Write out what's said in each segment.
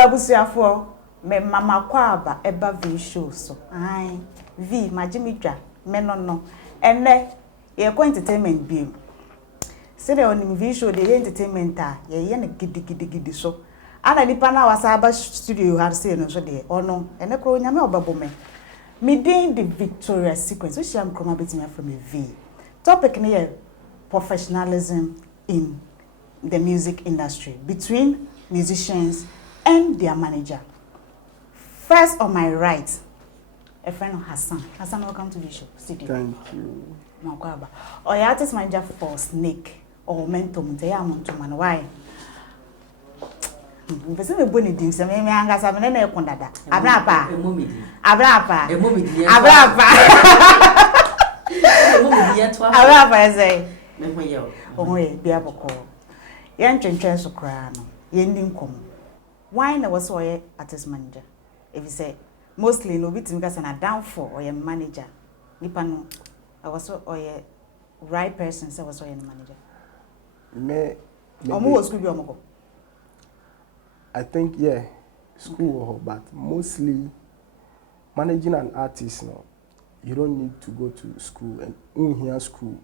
abusuafo me mama kwaba eba V show so. Ai V majimidwa me no. Ene ye ko entertainment bi. Say the on V show the entertainment ye na gidi so. Ana nipa na wasaba studio har say no so de. Ono ene kro nyame obabo me. Me din the Victoria sequence. So she am kroma betimi from a V. Topic ne professionalism in the music industry between musicians and their manager. First on my right, a friend of Hassan. Hassan, welcome to the show. Studio. Thank you. Makwaba. Or your artist manager for Snake or Mentum. They are Montuman. Why? Because me boni dim se me anga sa me na ekondada. Abrapa. Abrapa. Abrapa say. Me ho ye. Owe bia boko. Ye ntwentwen so kra no. Ye ndi nkom. Why na was oye artist manager? If you say mostly no bitim ka na down for oye manager. Nipa no I was oye right person say was oye manager. Me omo was school bi omo ko. I think yeah, school okay. But mostly managing an artist no, you don't need to go to school and in here school.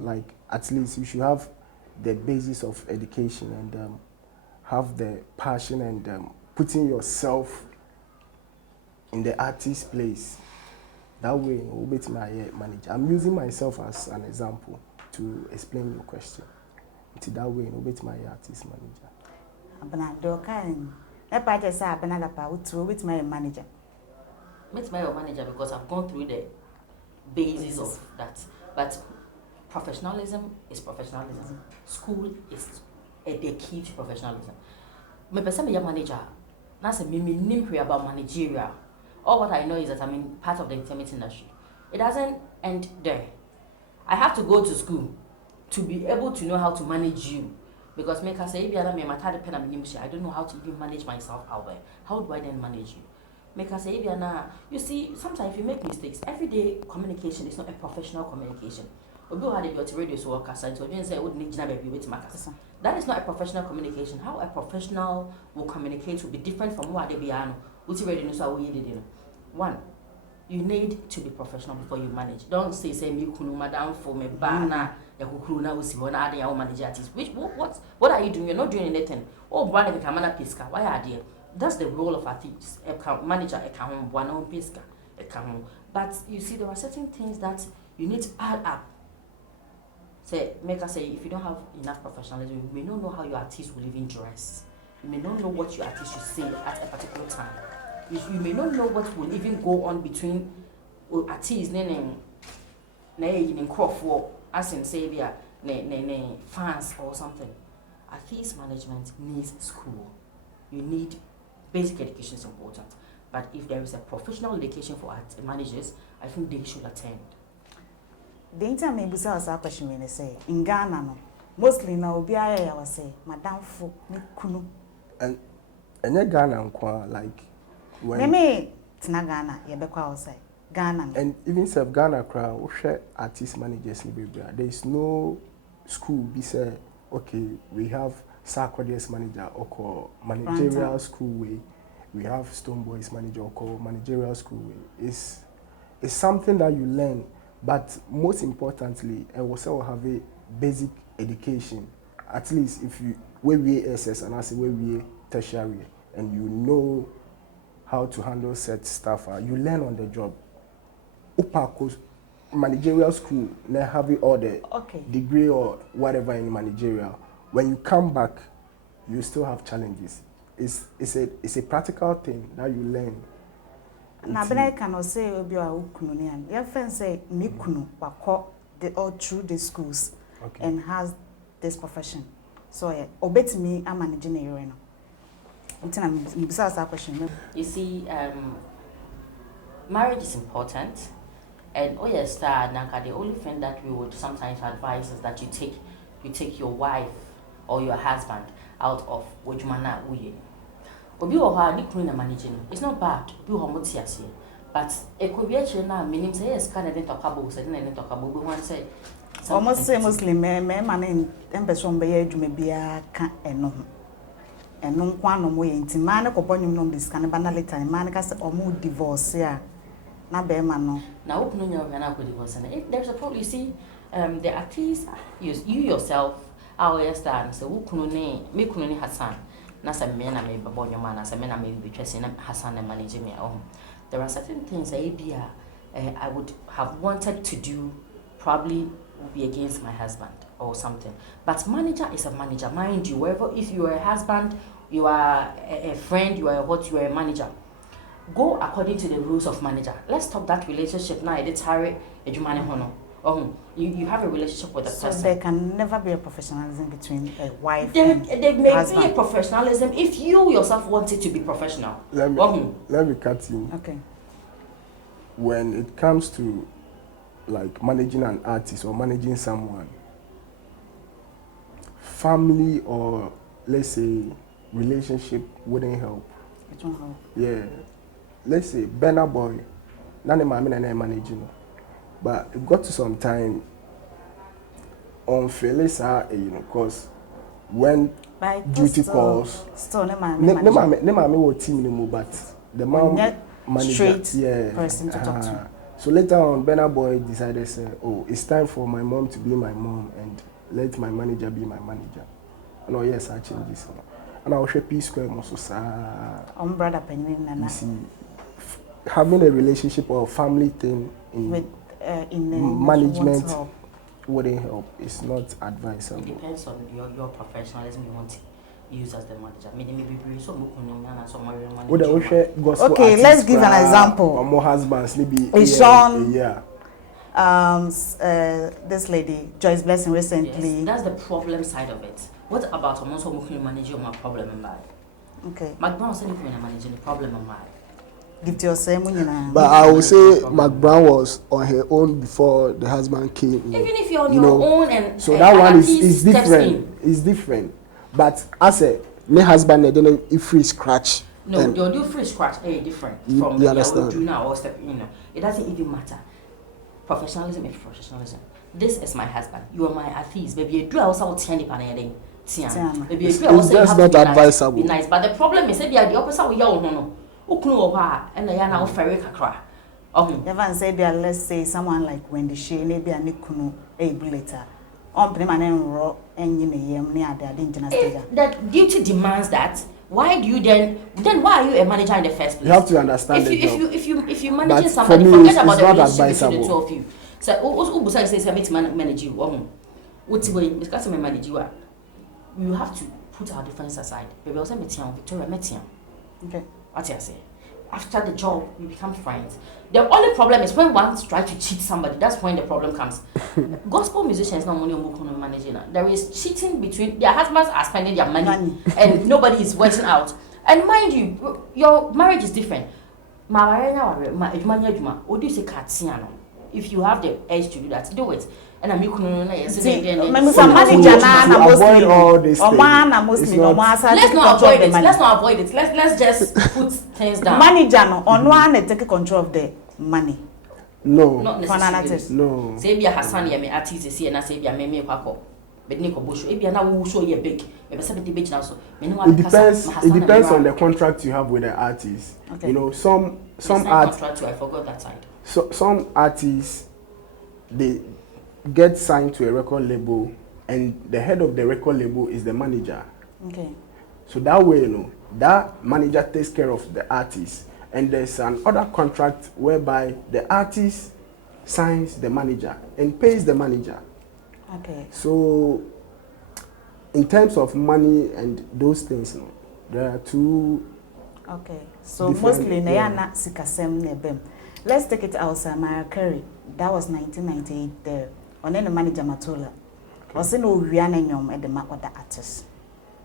Like at least you should have the basis of education and have the passion and putting yourself in the artist's place. That way, I'll be my manager. I'm using myself as an example to explain your question. Until that way, I'll be my artist manager. Abena do kan e pa je say Abena Dapaah utu with my manager. Meet my manager because I've gone through the basis of that. But professionalism is professionalism. School is the key to professionalism. Me person be your manager. Na say me nim about managerial. All what I know is that I'm in part of the entertainment industry. It doesn't end there. I have to go to school to be able to know how to manage you. Because make us say, I don't know how to even manage myself out there. How do I then manage you? Make us say, you see, sometimes if you make mistakes, everyday communication is not a professional communication. That is not a professional communication. How a professional will communicate will be different from what they be. One, you need to be professional before you manage. Don't say me kunu madam for me bana ya kukruna usi bona ade ya manage artist. What are you doing? You're not doing anything. Oh, brand the kamana piska. Why are there? That's the role of artist. A manager account one piska account. But you see, there are certain things that you need to add up. Say, make us say, if you don't have enough professionalism, you may not know how your artist will even dress. You may not know what your artist should say at a particular time. You may not know what will even go on between artists in Crawford, as in say fans or something. Artist management needs school. You need basic education is important. But if there is a professional education for managers, I think they should attend. The internet may be a question when they say in Ghana no. Mostly now obi I was say madam fo me kunu. And Ghana like when me tina Ghana ye be kwa outside Ghana and even self Ghana crowd we share artist managers in baby. There is no school be say okay we have Sarkodis manager or call managerial school way. We have Stone Boys manager or call managerial school way. It's something that you learn, but most importantly, I also have a basic education. At least if you we SS and I say we tertiary and you know how to handle set stuff, you learn on the job. Upako managerial school, now have all the degree or whatever in managerial. When you come back, you still have challenges. It's a practical thing that you learn. Na Abena cannot say obi a ukunu ni an. Your friend say me kunu wako all through the schools and has this profession. So yeah, obetimi a managing area no. Until I'm beside that question. You see, marriage is important, and the only thing that we would sometimes advise is that you take your wife or your husband out of wojumana uye. Obi oha ni kunu na managing. It's not bad. Obi oha motiasi. But e could be actually na meaning say yes, can I talk about say na talk about we want say almost say Muslim me man in person be adwuma bia ka eno. eno nkwa no mo ye nti man ne kobonyum no dis kan ba na later man ka se omo divorce ya na be ma no na okunu nya we na ko divorce na if there's a problem you see the artist you yourself our stand so okunu ne me kunu ne Hassan na se me na me bonyum na se me na me betwese na Hassan na manage me there are certain things I would have wanted to do probably would be against my husband or something. But manager is a manager. Mind you, wherever, if you are a husband, you are a friend, you are a manager. Go according to the rules of manager. Let's stop that relationship now. It's Harry, you have a relationship with a person. So there can never be a professionalism between a wife and there may husband. Be a professionalism if you yourself want it to be professional. Let me cut you. Okay. When it comes to like managing an artist or managing someone, family or let's say relationship wouldn't help. It won't help. Yeah. Let's say Abena boy, none of my men managing. But it got to some time on Felisa, because when duty calls, still ne mama will team no but the mom manager, straight person to talk to. So later on, Abena boy decided say, oh, it's time for my mom to be my mom and let my manager be my manager. And oh yes, I changed this. And I was a P Square also brother Penny Nana. See, having a relationship or family thing in management wouldn't help. It's not advisable. It depends on your professionalism you want to use as the manager. Okay, let's give an example. Or more husbands, maybe this lady, Joyce Blessing, recently. Yes, that's the problem side of it. What about also managing my problem in mind? Okay. McBrown said if you're managing the problem in mind. Give to yourself, but I would say McBrown was on her own before the husband came. Even if you're on your own and so that one is different. It's different. But as a my husband, I don't know if free scratch. No, you'll do free scratch. Different from what you do now or step. It doesn't even matter. Professionalism is professionalism. This is my husband. You are my artist. Maybe you do also tiny panel. Maybe you do also have not to be advisable. Nice. Be nice. But the problem is that the opposite way you and they are now very kakra. Never say there, let's say someone like Wendy Shea, maybe a Nikunu later. On Priman and that duty demands that. Why do you then why are you a manager in the first place? You have to understand if you manage somebody, forget about the relationship between the two of you. So who say manage you? What's the way because I manage you? You have to put our difference aside. Baby, also Victoria Metian. Okay. What you say? After the job, you become friends. The only problem is when one tries to cheat somebody. That's when the problem comes. Gospel musicians not only managing. There is cheating between their husbands are spending their money and nobody is working out. And mind you, your marriage is different. If you have the edge to do that, do it. And I'm manager na avoid all this. Let's not avoid it. Let's not avoid it. Let's just put things down. Manager no one take control of the money. No. Not necessarily. No. Say be a Hassan ya me artist say na say be a me kwako. But Nico Bush, if you na wo show you big. Maybe 70 big now so. It depends on the contract you have with the artist. Okay. You know, some artists I forgot that side. So some artists they get signed to a record label and the head of the record label is the manager. Okay. So that way, that manager takes care of the artist. And there's an other contract whereby the artist signs the manager and pays the manager. Okay. So in terms of money and those things, there are two. Okay. So mostly Nayana Sikasem Nebem. Let's take it outside. Mariah Carey. That was 1998 there. On the manager Matola. Also no Rihanna Nyom at the other artists.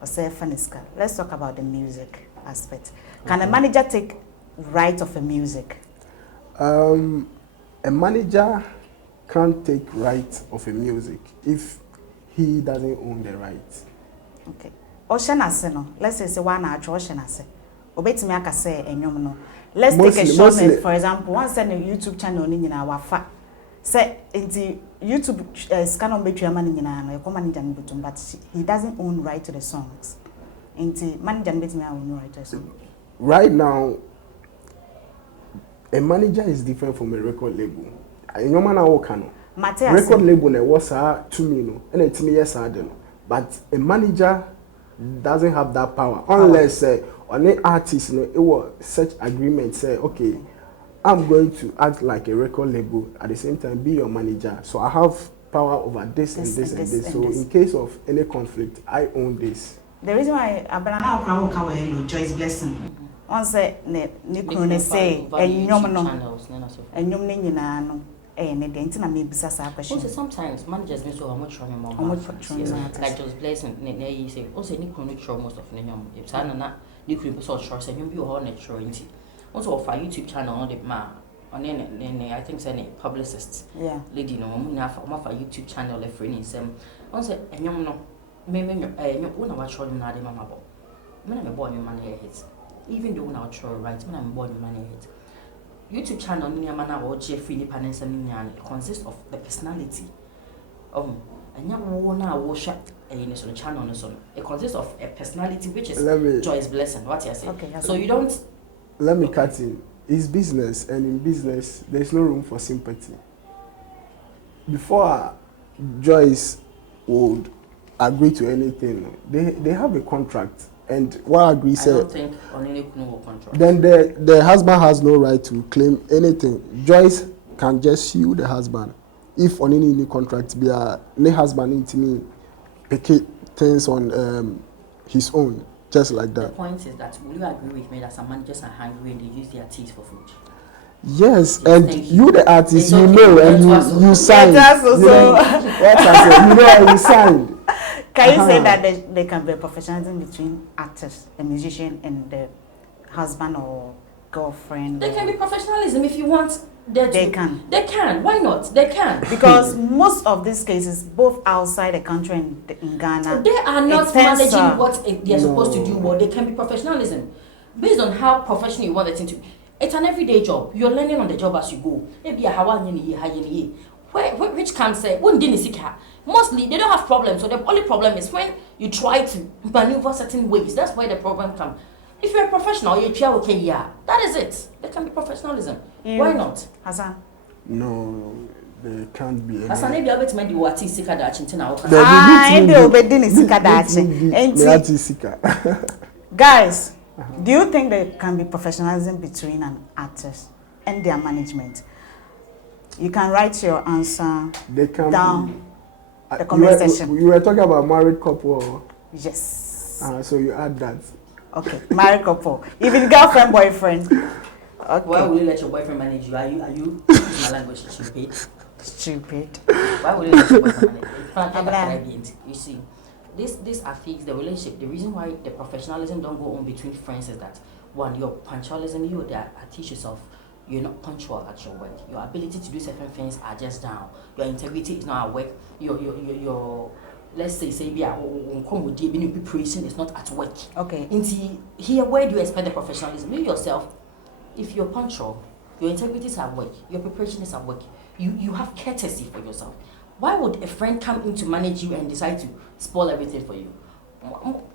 Or Faniska. Let's talk about the music aspect. Can a manager take right of a music? A manager can't take right of a music if he doesn't own the rights. Okay. Oshenase no. Let's say one hour Oshenase. Obetimi aka say enyom no. Let's take a short for example, one send a YouTube channel ni nyina wafa. Say into YouTube scan on between man nyina no e come manager but he doesn't own right to the songs. Inti manager no betimi awon right so. Right now, a manager is different from a record label. Your man work no. Record label na was to me no, and it me yes but a manager doesn't have that power unless on an artist no it was such agreement say okay, I'm going to act like a record label at the same time be your manager, so I have power over this and this. So in case of any conflict, I own this. The reason why Abena now crowd can hello Joyce Blessing. On say ne kunu say enyom no. Enyom ne nyina no. Ne de ntina me bisa sa question. Also sometimes managers need so how much from more. Like Joyce Blessing ne you say also ne kunu try most of ne nyom. If sana na ne kunu so sure say nyom bi ho na try nti. Also of our YouTube channel on the ma on I think say publicists. Yeah. Lady no mo na for YouTube channel e free ni sem. On say enyom no me when I watch show na de mama bo. Me na me born your man here hit. Even though when I watch right, me na me born your man here hit. YouTube channel ni amana wo je free ni panensa ni nyane consists of the personality. Anya wo na wo hwa in so channel no so. It consists of a personality which is Joyce Blessing. What you say? Okay, so you don't. Let me cut in. It's business, and in business, there's no room for sympathy. Before Joyce would agree to anything, they have a contract, and what agree said. I don't think on any contract. Then the husband has no right to claim anything. Joyce can just sue the husband if on any contract be a husband into me pick things on his own. Just like that. The point is that will you agree with me that some managers are hungry and they use their teeth for food? Yes, and you the artist, you know, and you signed. You know, you signed. Can you say that there can be a professionalism between artists, a musician, and the husband or girlfriend? There can be professionalism if you want. They can. Why not? They can. Because most of these cases, both outside the country and in Ghana, they are not managing what they are supposed to do. But they can be professionalism based on how professional you want it to. It's an everyday job. You're learning on the job as you go. Maybe which can say mostly they don't have problems. So the only problem is when you try to maneuver certain ways. That's where the problem comes. If you're a professional, you're okay, yeah. That is it. There can be professionalism. Why not? Hassan? No, there can't be any. Hassan, maybe I'll bet my duty sika dachi ntina. Guys, do you think there can be professionalism between an artist and their management? You can write your answer down the comment section. You were talking about married couple. Yes. So you add that. Okay, married couple. Even girlfriend, boyfriend. Okay. Why will you let your boyfriend manage you? Are you my language stupid? Stupid. Why will you let your boyfriend manage you? You see, these are things, the relationship. The reason why the professionalism don't go on between friends is that one, your punctualism, you there teach yourself you're not punctual at your work. Your ability to do certain things are just down. Your integrity is not at work. Your let's say preparation is not at work. Okay. Here, where do you expect the professionalism? You yourself, if you're punctual, your integrity is at work, your preparation is at work, you have courtesy for yourself. Why would a friend come in to manage you and decide to spoil everything for you?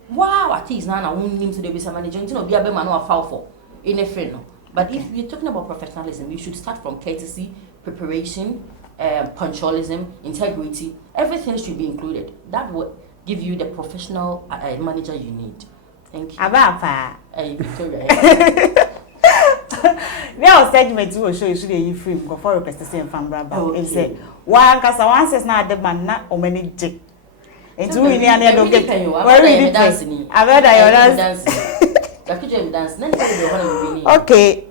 Wow, at least now I won't name to the business manager, you know, be a man or foul for in a friend. But okay. If you're talking about professionalism, you should start from courtesy, preparation, punctualism, integrity. Everything should be included. That would give you the professional manager you need. Thank you. Abapa. Victoria. Now, segment will show you should you film go for representation from Braba. If say one kasa one says na the man na o many j. Into we near no get. Where we dancing. I bet I dance. Okay.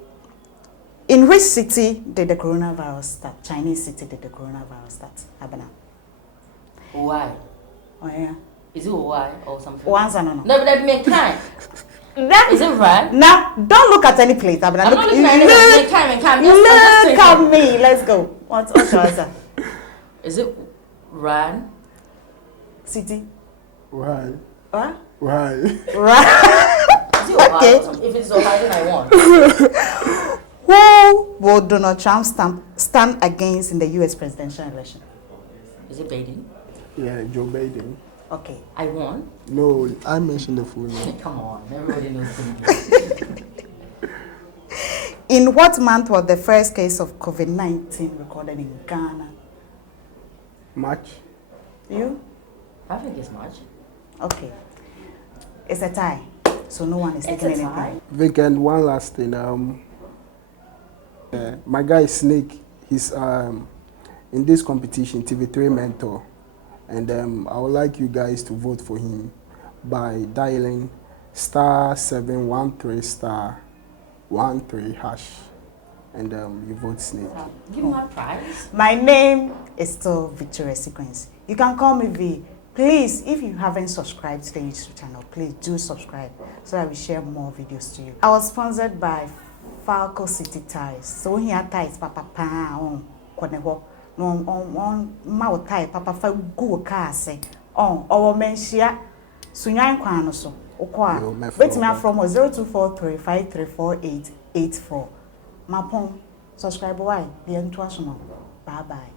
In which city did the coronavirus start? Chinese city did the coronavirus start? Abena. Why? Oh yeah. Is it why or something? Once no. No, but that make time. Is it right? Now, don't look at any place. Abena. I'm not looking at any place. Look at me. Let's go. What's your answer? Is it Ran? City. Why? What? Why? Right. Okay. If it's Ohio, then I want. Who will Donald Trump stand against in the U.S. presidential election? Is it Biden? Yeah, Joe Biden. Okay. I won. No, I mentioned the full name. Come on, everybody knows English. In what month was the first case of COVID-19 recorded in Ghana? March. You? I think it's March. Okay. It's a tie, so no one is It's taking a tie. anything. Vic, and one last thing. My guy Snake, he's in this competition, TV3 mentor, and I would like you guys to vote for him by dialing *713*13#, and you vote Snake. Give me my prize. My name is still Victoria Sequence. You can call me V. Please, if you haven't subscribed to the YouTube channel, please do subscribe so that we share more videos to you. I was sponsored by Falco City Ties. So when you have ties, papa pa on koneho no ma tie papa fa go car say on our menshia sunyan kwan no so okwa wait me from 0243534884 mapon subscribe why the entourage bye bye.